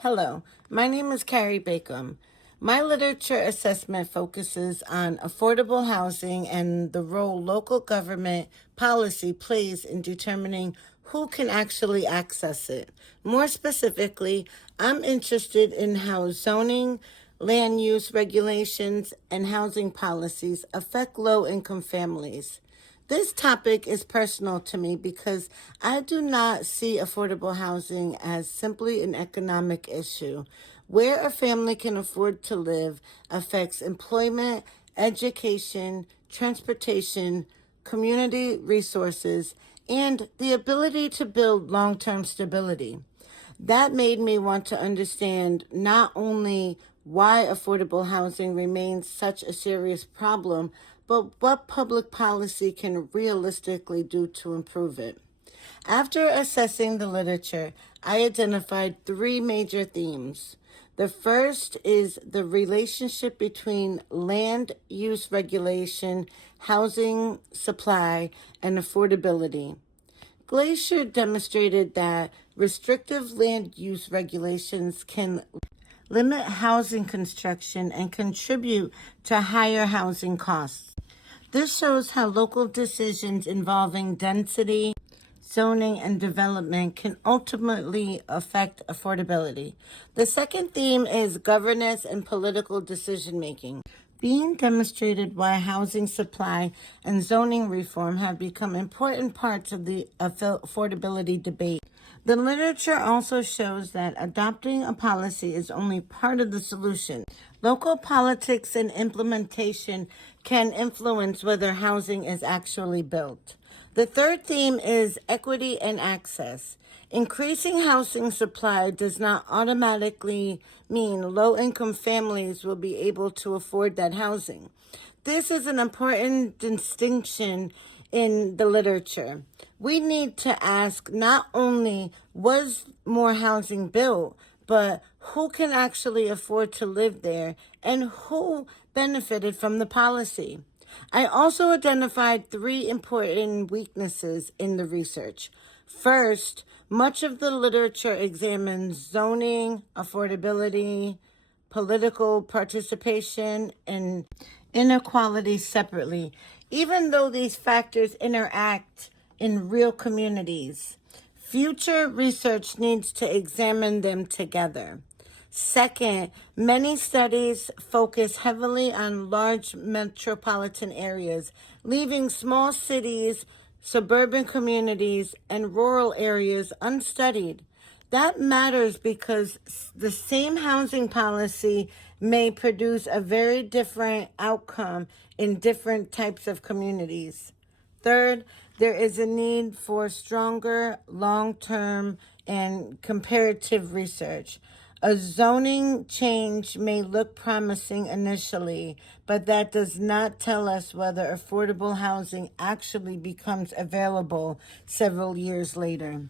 Hello, my name is Carrie Bacon. My literature assessment focuses on affordable housing and the role local government policy plays in determining who can actually access it. More specifically, I'm interested in how zoning, land use regulations, and housing policies affect low income families. This topic is personal to me because I do not see affordable housing as simply an economic issue. Where a family can afford to live affects employment, education, transportation, community resources, and the ability to build long term stability. That made me want to understand not only why affordable housing remains such a serious problem, but what public policy can realistically do to improve it. After assessing the literature, I identified three major themes. The first is the relationship between land use regulation, housing supply, and affordability. Glacier demonstrated that restrictive land use regulations can limit housing construction and contribute to higher housing costs. This shows how local decisions involving density, zoning, and development can ultimately affect affordability. The second theme is governance and political decision making. Being demonstrated why housing supply and zoning reform have become important parts of the affordability debate. The literature also shows that adopting a policy is only part of the solution. Local politics and implementation can influence whether housing is actually built. The third theme is equity and access. Increasing housing supply does not automatically mean low-income families will be able to afford that housing. This is an important distinction in the literature. We need to ask not only was more housing built, but who can actually afford to live there and who benefited from the policy. I also identified three important weaknesses in the research. First, much of the literature examines zoning, affordability, political participation, and inequality separately, even though these factors interact in real communities. Future research needs to examine them together. Second, many studies focus heavily on large metropolitan areas, leaving small cities, suburban communities, and rural areas unstudied. That matters because the same housing policy may produce a very different outcome in different types of communities. Third, there is a need for stronger long-term and comparative research. A zoning change may look promising initially, but that does not tell us whether affordable housing actually becomes available several years later.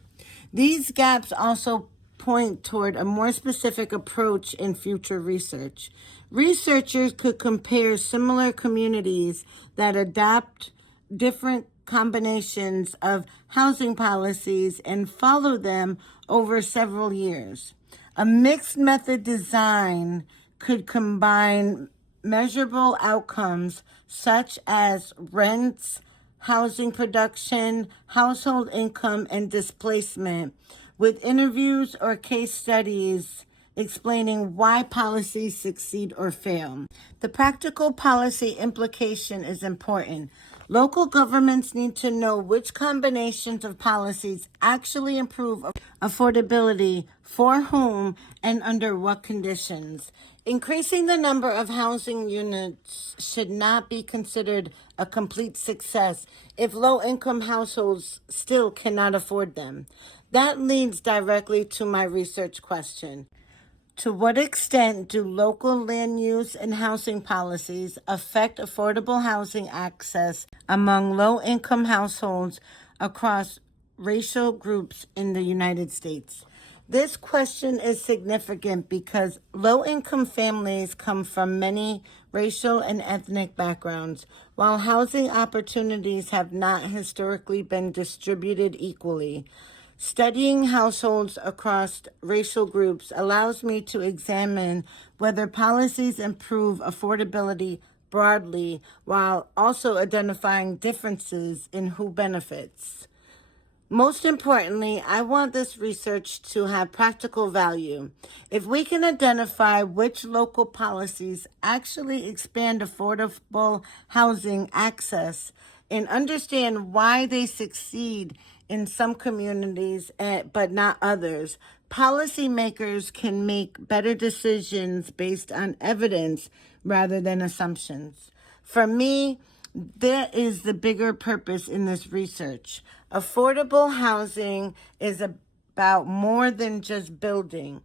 These gaps also point toward a more specific approach in future research. Researchers could compare similar communities that adopt different combinations of housing policies and follow them over several years. A mixed method design could combine measurable outcomes such as rents, housing production, household income, and displacement with interviews or case studies explaining why policies succeed or fail. The practical policy implication is important. Local governments need to know which combinations of policies actually improve affordability, for whom, and under what conditions. Increasing the number of housing units should not be considered a complete success if low-income households still cannot afford them. That leads directly to my research question. To what extent do local land use and housing policies affect affordable housing access among low-income households across racial groups in the United States? This question is significant because low-income families come from many racial and ethnic backgrounds, while housing opportunities have not historically been distributed equally. Studying households across racial groups allows me to examine whether policies improve affordability broadly while also identifying differences in who benefits. Most importantly, I want this research to have practical value. If we can identify which local policies actually expand affordable housing access and understand why they succeed in some communities but not others, policymakers can make better decisions based on evidence rather than assumptions. For me, there is the bigger purpose in this research. Affordable housing is about more than just building.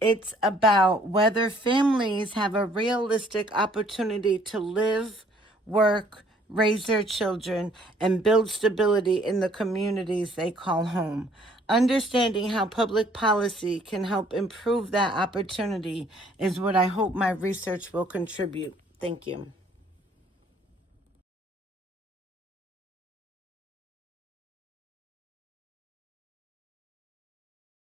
It's about whether families have a realistic opportunity to live, work, raise their children, and build stability in the communities they call home. Understanding how public policy can help improve that opportunity is what I hope my research will contribute. Thank you.